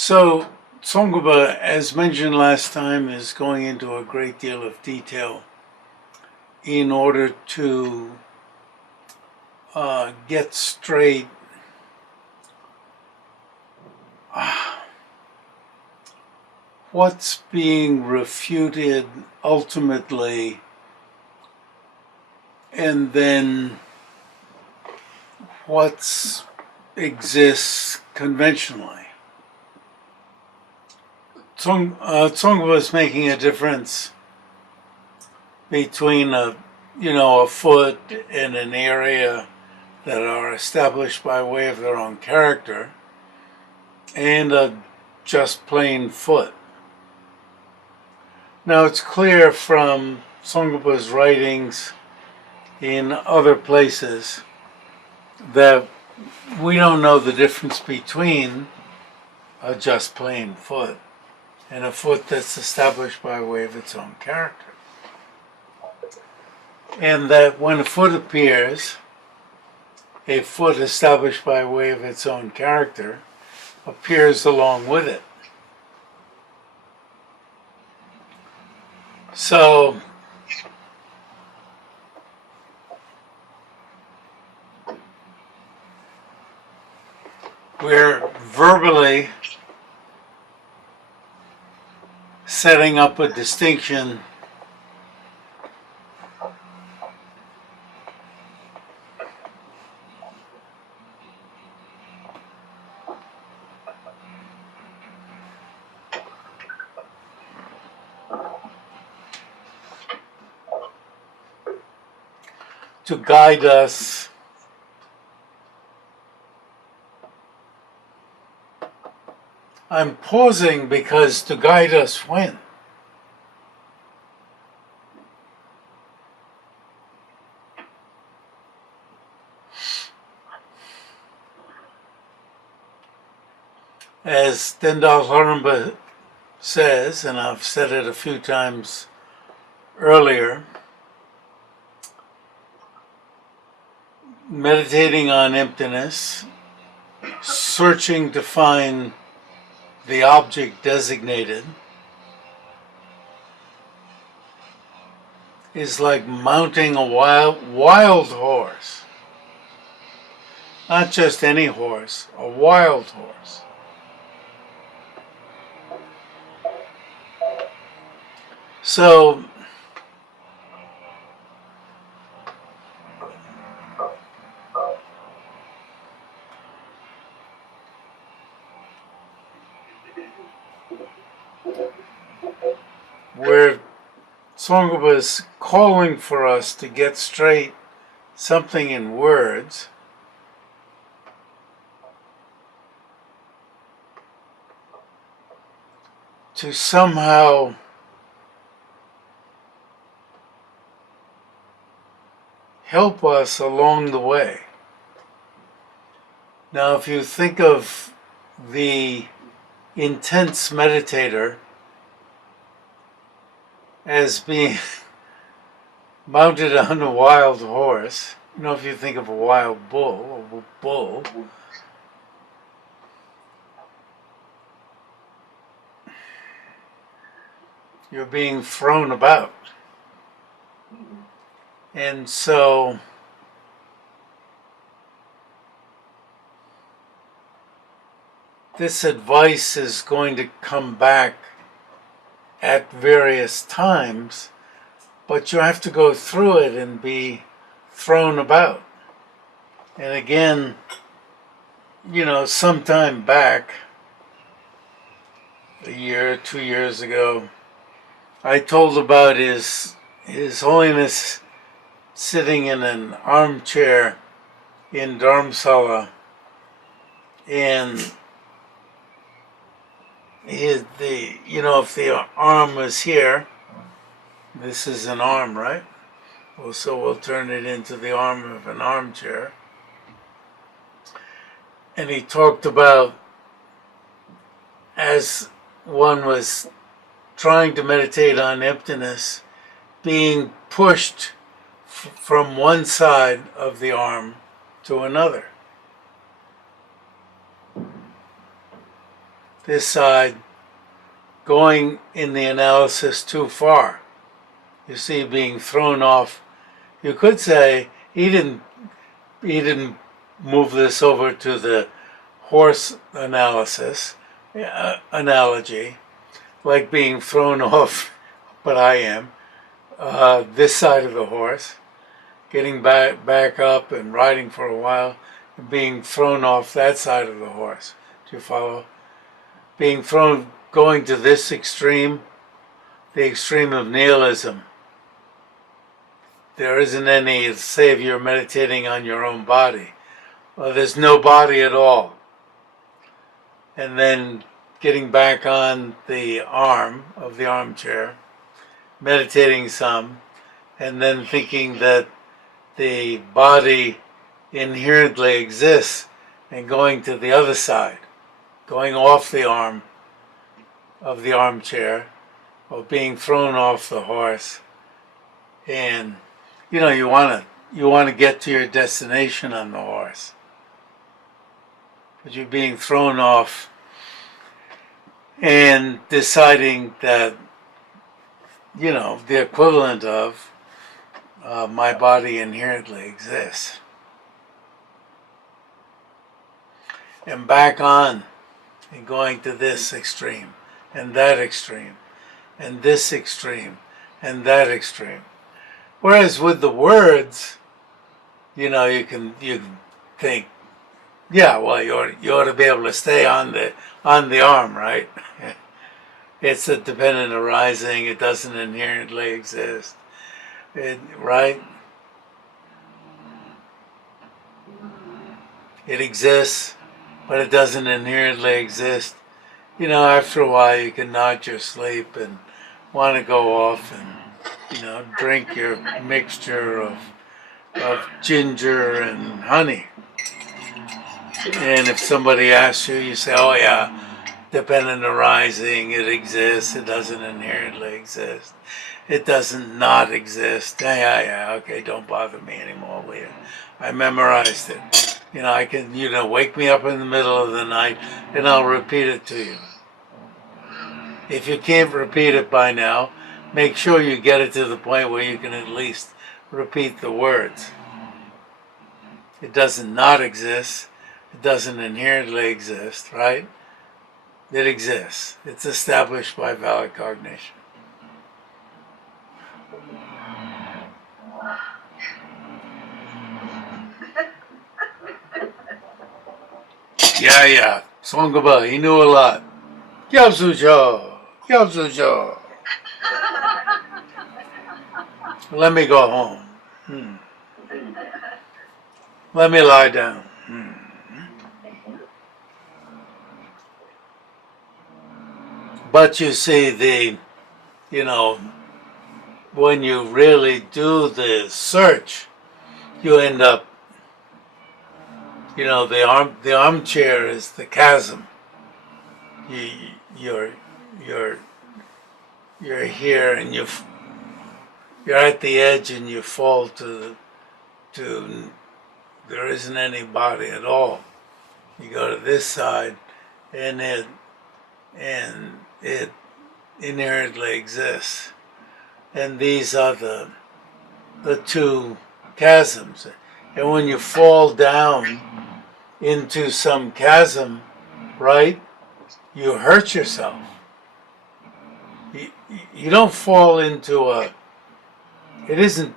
So, Tsong-kha-pa, as mentioned last time, is going into a great deal of detail in order to get straight what's being refuted ultimately, and then what exists conventionally. Tsong-kha-pa is making a difference between a foot and an area that are established by way of their own character and a just plain foot. Now it's clear from Tsong-kha-pa's writings in other places that we don't know the difference between a just plain foot and a foot that's established by way of its own character. And that when a foot appears, a foot established by way of its own character appears along with it. So, we're verbally setting up a distinction to guide us I'm pausing because to guide us when? As Dendal Haramba says, and I've said it a few times earlier, meditating on emptiness, searching to find the object designated, is like mounting a wild horse. Not just any horse, a wild horse. So, where Tsong-kha-pa is calling for us to get straight something in words, to somehow help us along the way. Now, if you think of the intense meditator as being mounted on a wild horse, if you think of a wild bull, you're being thrown about. And so this advice is going to come back at various times, but you have to go through it and be thrown about. And again, sometime back, a year, 2 years ago, I told about His Holiness sitting in an armchair in Dharamsala, and if the arm was here, this is an arm, right? Well, so we'll turn it into the arm of an armchair. And he talked about, as one was trying to meditate on emptiness, being pushed from one side of the arm to another. this side, going in the analysis too far. You see, being thrown off. You could say he didn't move this over to the horse analogy, like being thrown off, but I am, this side of the horse, getting back up and riding for a while, and being thrown off that side of the horse. Do you follow? Being thrown, going to this extreme, the extreme of nihilism. There isn't any, say if you're meditating on your own body. Well, there's no body at all. And then getting back on the arm of the armchair, meditating some, and then thinking that the body inherently exists, and going to the other side, going off the arm of the armchair, or being thrown off the horse. And you know, you want to get to your destination on the horse, but you're being thrown off and deciding that, you know, the equivalent of my body inherently exists. And back on and going to this extreme and that extreme and this extreme and that extreme. Whereas with the words, you know, you can think, yeah, well, you ought to be able to stay on the arm, right? It's a dependent arising. It doesn't inherently exist, right? It exists, but it doesn't inherently exist. You know, after a while, you can nod your sleep and want to go off and, you know, drink your mixture of ginger and honey. And if somebody asks you, you say, oh yeah, dependent arising, it exists, it doesn't inherently exist. It doesn't not exist. Yeah, okay, don't bother me anymore, will you? I memorized it. You know, I can, you know, wake me up in the middle of the night and I'll repeat it to you. If you can't repeat it by now, make sure you get it to the point where you can at least repeat the words. It doesn't not exist. It doesn't inherently exist, right? It exists. It's established by valid cognition. Yeah. Tsong-kha-pa, he knew a lot. Gyabsu-cho. Let me go home. Let me lie down. But you see, you know, when you really do the search, you end up, you know, the armchair is the chasm. You're here and you're at the edge and you fall to there isn't any body at all. You go to this side and it inherently exists. And these are the two chasms. And when you fall down into some chasm, right, you hurt yourself. You don't fall into it isn't,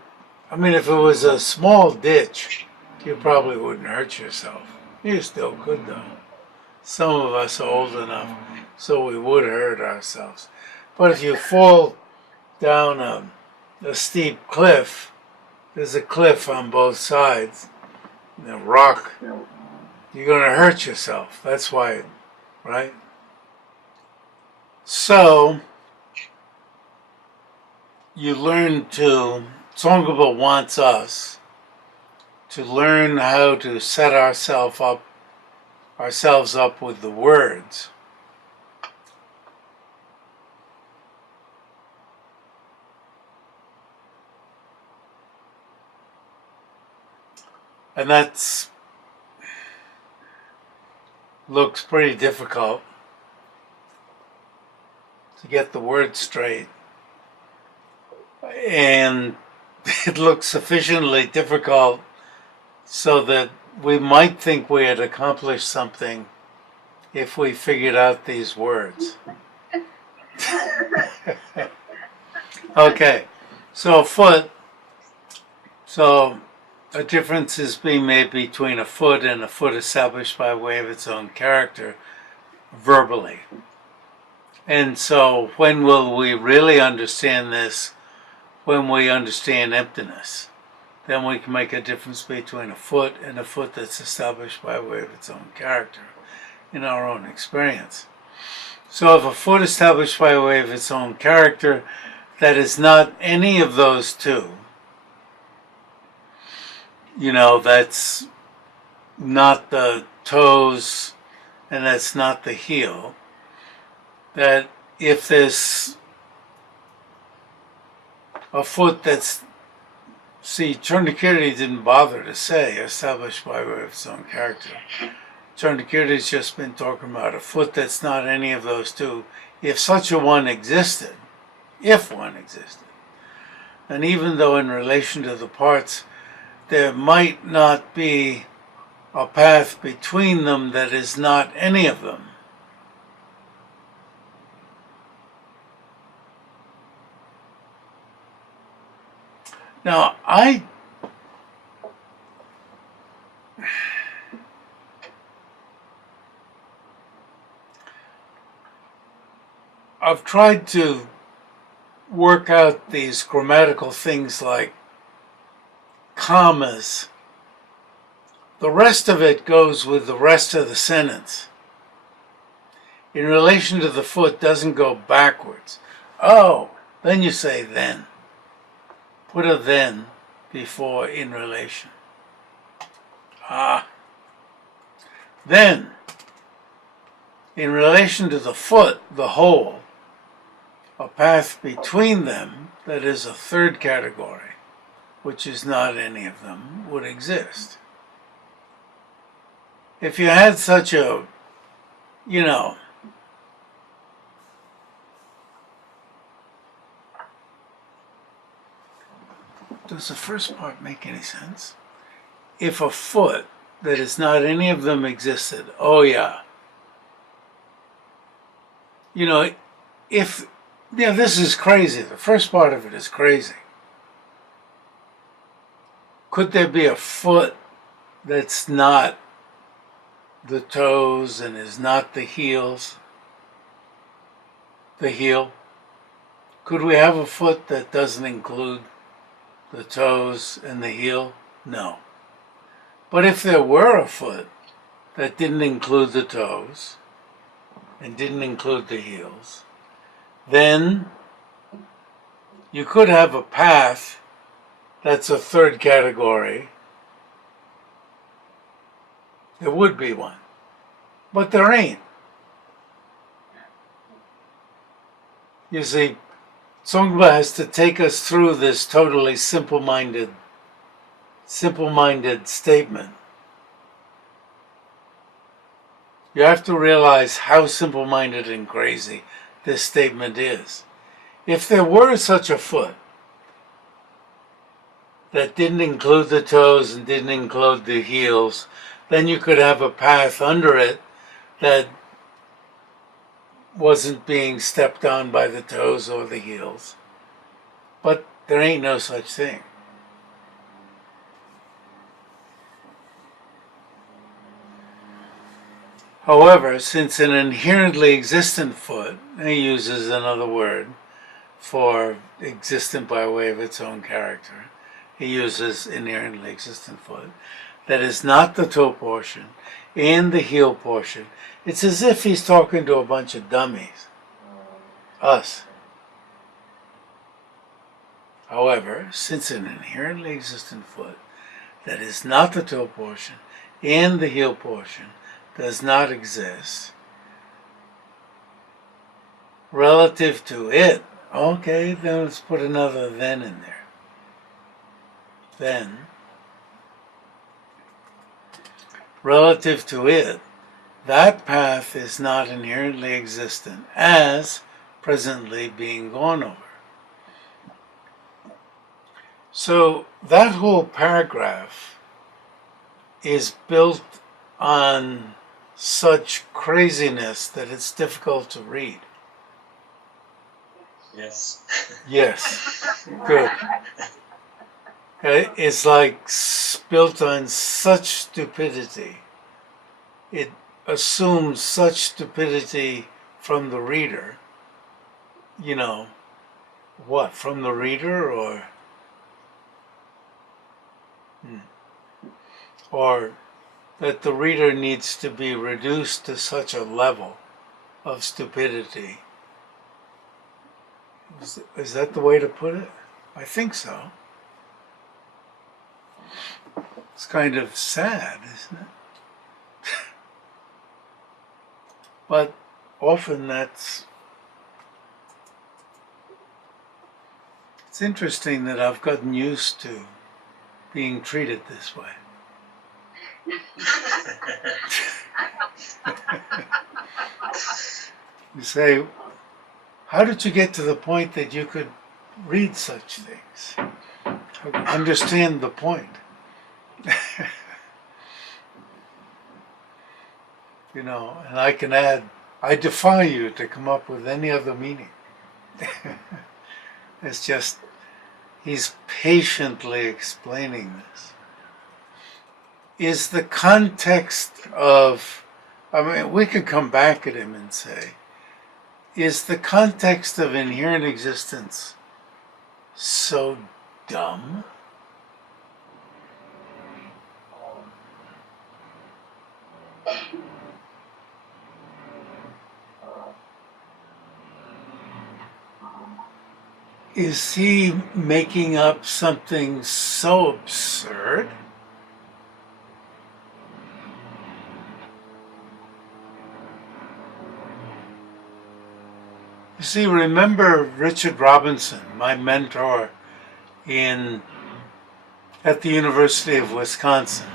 I mean, if it was a small ditch, you probably wouldn't hurt yourself. You still could though. Some of us are old enough so we would hurt ourselves. But if you fall down a steep cliff, there's a cliff on both sides, a rock, you're going to hurt yourself. That's why, right? So, you learn to, Tsong-kha-pa wants us to learn how to set ourselves up with the words. And that's looks pretty difficult to get the word straight. And it looks sufficiently difficult so that we might think we had accomplished something if we figured out these words. Okay, so foot. So a difference is being made between a foot and a foot established by way of its own character verbally. And so when will we really understand this? When we understand emptiness. Then we can make a difference between a foot and a foot that's established by way of its own character in our own experience. So if a foot established by way of its own character that is not any of those two, that's not the toes and that's not the heel, that if there's a foot that's, Tsong-kha-pa didn't bother to say established by way of its own character. Tsong-kha-pa's just been talking about a foot that's not any of those two. If such a one existed, and even though in relation to the parts there might not be a path between them that is not any of them, now, I've tried to work out these grammatical things like commas. The rest of it goes with the rest of the sentence. In relation to the foot doesn't go backwards. Oh, then you say then. Put a then before in relation. Then, in relation to the foot, the whole, a path between them that is a third category, which is not any of them, would exist. If you had such a, does the first part make any sense? If a foot that is not any of them existed, this is crazy. The first part of it is crazy. Could there be a foot that's not the toes and is not the heels? The heel? Could we have a foot that doesn't include the toes and the heel? No. But if there were a foot that didn't include the toes and didn't include the heels, then you could have a path that's a third category. There would be one. But there ain't. You see, Tsong-kha-pa has to take us through this totally simple-minded statement. You have to realize how simple-minded and crazy this statement is. If there were such a foot that didn't include the toes and didn't include the heels, then you could have a path under it that wasn't being stepped on by the toes or the heels. But there ain't no such thing. However, since an inherently existent foot, he uses another word for existent by way of its own character, he uses inherently existent foot, that is not the toe portion and the heel portion. It's as if he's talking to a bunch of dummies. Us. However, since an inherently existent foot that is not the toe portion and the heel portion does not exist, relative to it, okay, then let's put another then in there. Then, relative to it, that path is not inherently existent as presently being gone over. So that whole paragraph is built on such craziness that it's difficult to read. Yes. Yes, good. It's like built on such stupidity. It assumes such stupidity from the reader. You know, what, from the reader or that the reader needs to be reduced to such a level of stupidity. Is that the way to put it? I think so. It's kind of sad, isn't it? But often it's interesting that I've gotten used to being treated this way. You say, how did you get to the point that you could read such things? Understand the point. You know, and I can add, I defy you to come up with any other meaning. It's just, he's patiently explaining this. Is the context of, I mean, we could come back at him and say, is the context of inherent existence so dumb? Is he making up something so absurd? You see, remember Richard Robinson, my mentor at the University of Wisconsin.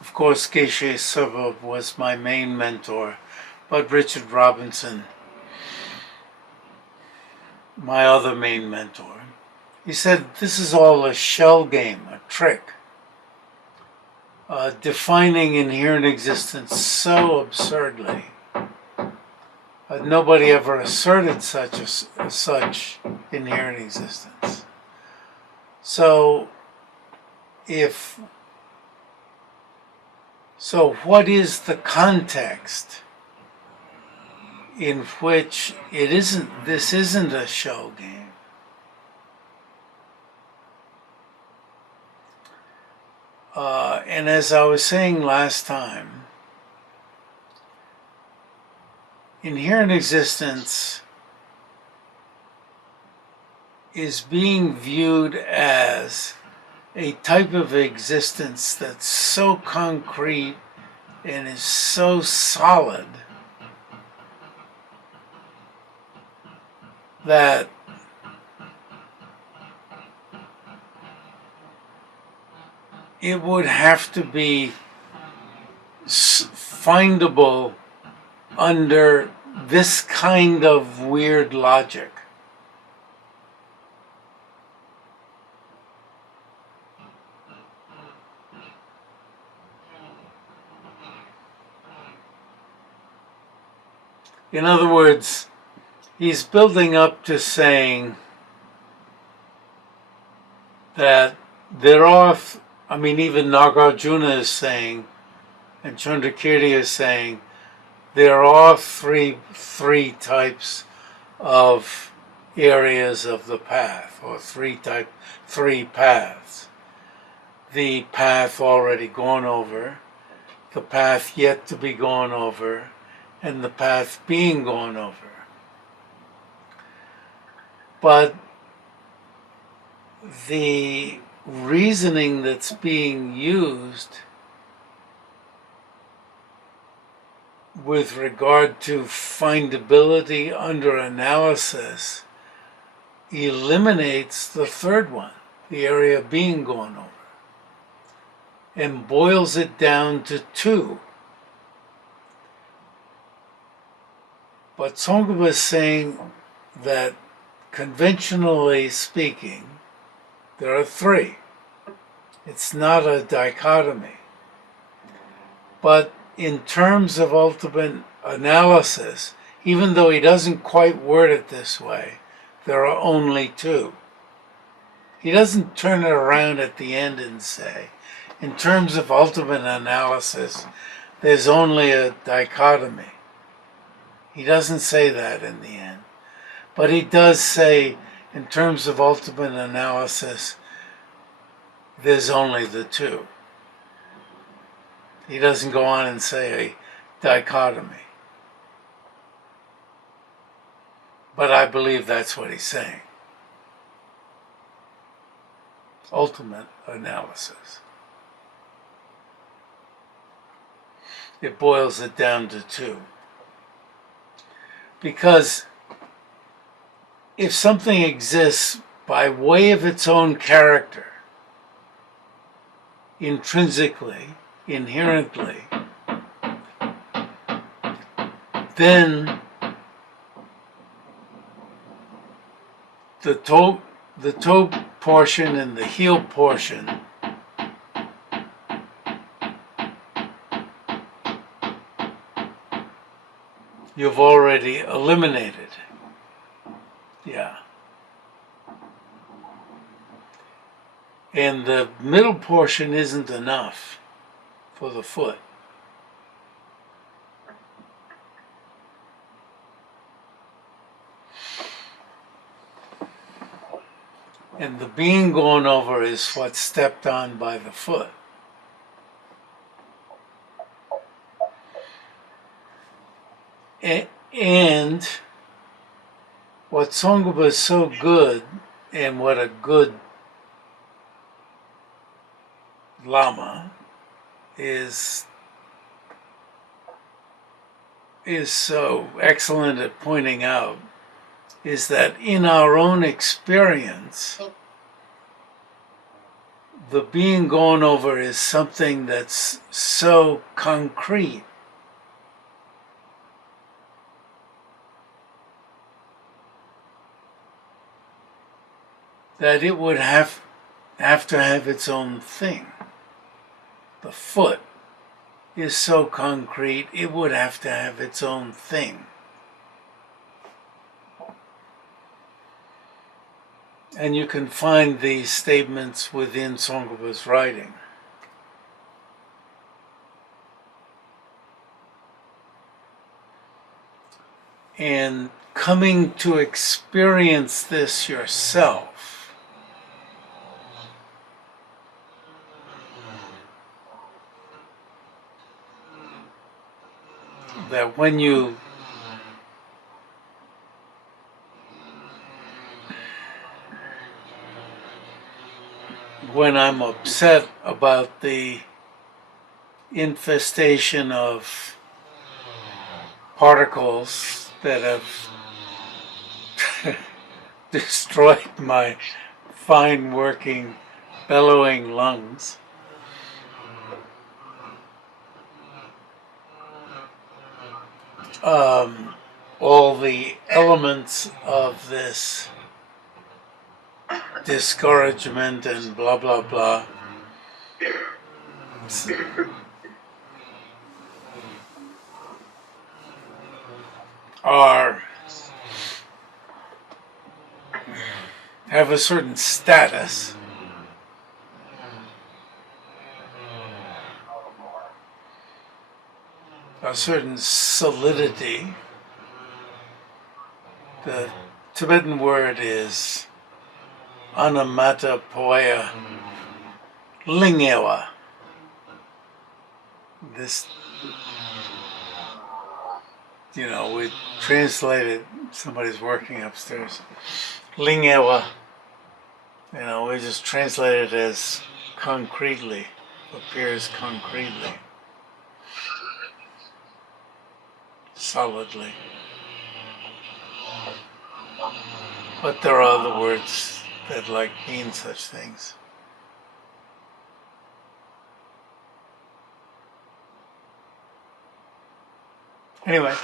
Of course, Geshe Serbov was my main mentor, but Richard Robinson, my other main mentor, he said this is all a shell game, a trick, defining inherent existence so absurdly. Nobody ever asserted such inherent existence. So what is the context in which this isn't a shell game? And as I was saying last time, inherent existence is being viewed as a type of existence that's so concrete and is so solid that it would have to be findable under this kind of weird logic. In other words, he's building up to saying that there are, even Nagarjuna is saying, and Chandrakirti is saying, there are three types of areas of the path, or three paths. The path already gone over, the path yet to be gone over, and the path being gone over. But the reasoning that's being used with regard to findability under analysis eliminates the third one, the area being gone over, and boils it down to two. But Tsong-kha-pa is saying that conventionally speaking, there are three. It's not a dichotomy. But in terms of ultimate analysis, even though he doesn't quite word it this way, there are only two. He doesn't turn it around at the end and say, in terms of ultimate analysis, there's only a dichotomy. He doesn't say that in the end. But he does say, in terms of ultimate analysis, there's only the two. He doesn't go on and say a dichotomy. But I believe that's what he's saying. Ultimate analysis. It boils it down to two. Because if something exists by way of its own character, intrinsically, inherently, then the toe portion and the heel portion you've already eliminated. Yeah. And the middle portion isn't enough for the foot. And the being going over is what's stepped on by the foot. And what Tsong-kha-pa is so good, and what a good Lama is so excellent at pointing out, is that in our own experience, the being gone over is something that's so concrete that it would have to have its own thing. The foot is so concrete, it would have to have its own thing. And you can find these statements within Tsong-kha-pa's writing. And coming to experience this yourself, that when I'm upset about the infestation of particles that have destroyed my fine working, bellowing lungs, all the elements of this discouragement and blah blah blah have a certain status, a certain solidity. The Tibetan word is anamata poya lingewa. This, we translated, somebody's working upstairs. Lingewa, we just translate it as concretely, appears concretely, solidly. But there are other words that mean such things. Anyway,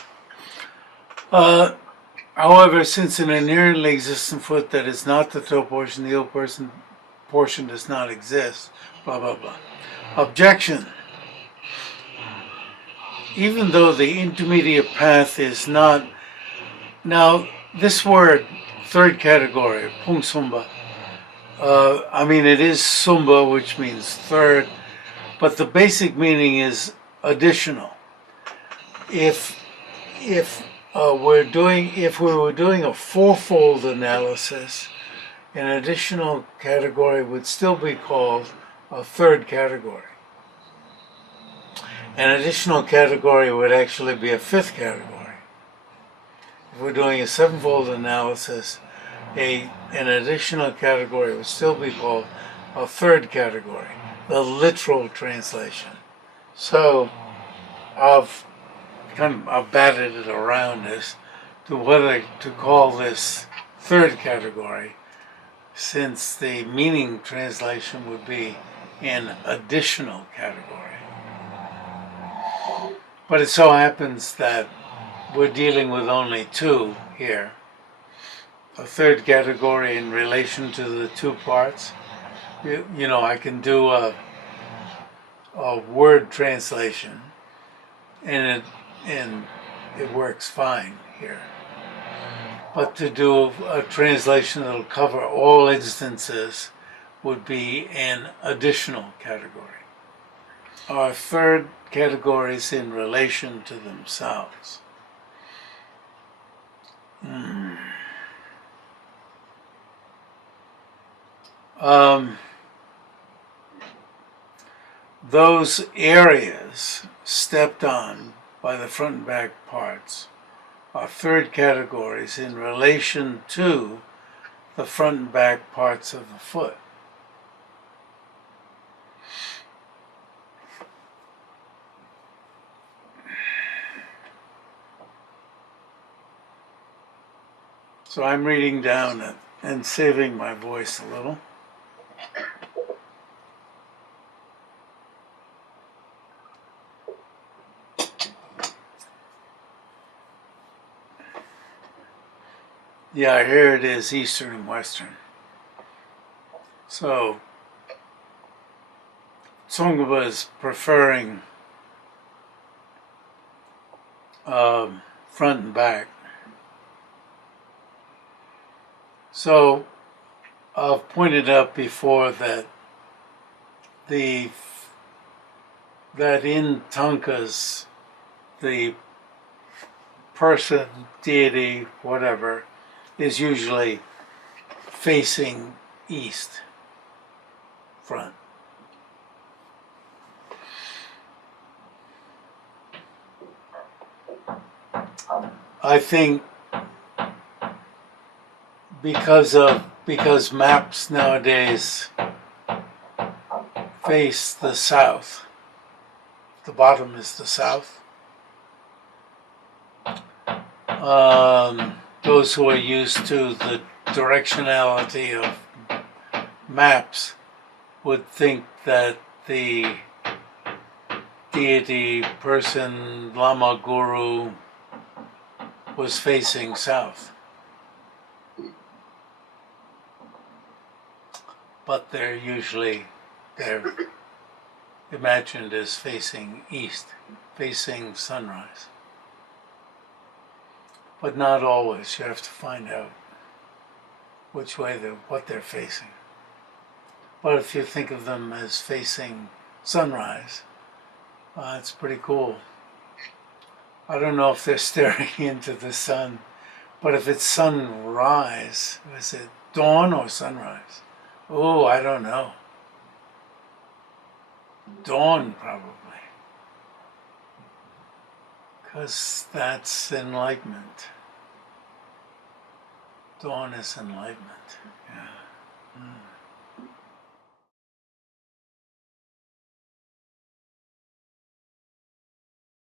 However, since an inherently existent foot that is not the toe portion, the heel portion does not exist, blah, blah, blah. Objection. Even though the intermediate path is not... Now, this word, third category, pung sumba, I mean, it is sumba, which means third, but the basic meaning is additional. If we were doing a fourfold analysis, an additional category would still be called a third category. An additional category would actually be a fifth category. If we're doing a sevenfold analysis, an additional category would still be called a third category, the literal translation. So I've batted it around as to whether to call this third category, since the meaning translation would be an additional category. But it so happens that we're dealing with only two here. A third category in relation to the two parts. You know, I can do a word translation, and it works fine here. But to do a translation that'll cover all instances would be an additional category. Our third categories in relation to themselves. Those areas stepped on by the front and back parts are third categories in relation to the front and back parts of the foot. So I'm reading down it and saving my voice a little. Yeah, here it is, Eastern and Western. So Tsong-kha-pa is preferring front and back. So I've pointed out before that in tankas, the person, deity, whatever, is usually facing east, front. I think because maps nowadays face the south, the bottom is the south. Those who are used to the directionality of maps would think that the deity, person, lama, guru was facing south. But they're imagined as facing east, facing sunrise. But not always. You have to find out which way what they're facing. But if you think of them as facing sunrise, it's pretty cool. I don't know if they're staring into the sun, but if it's sunrise, is it dawn or sunrise? Oh, I don't know. Dawn, probably. Because that's enlightenment. Dawn is enlightenment. Yeah.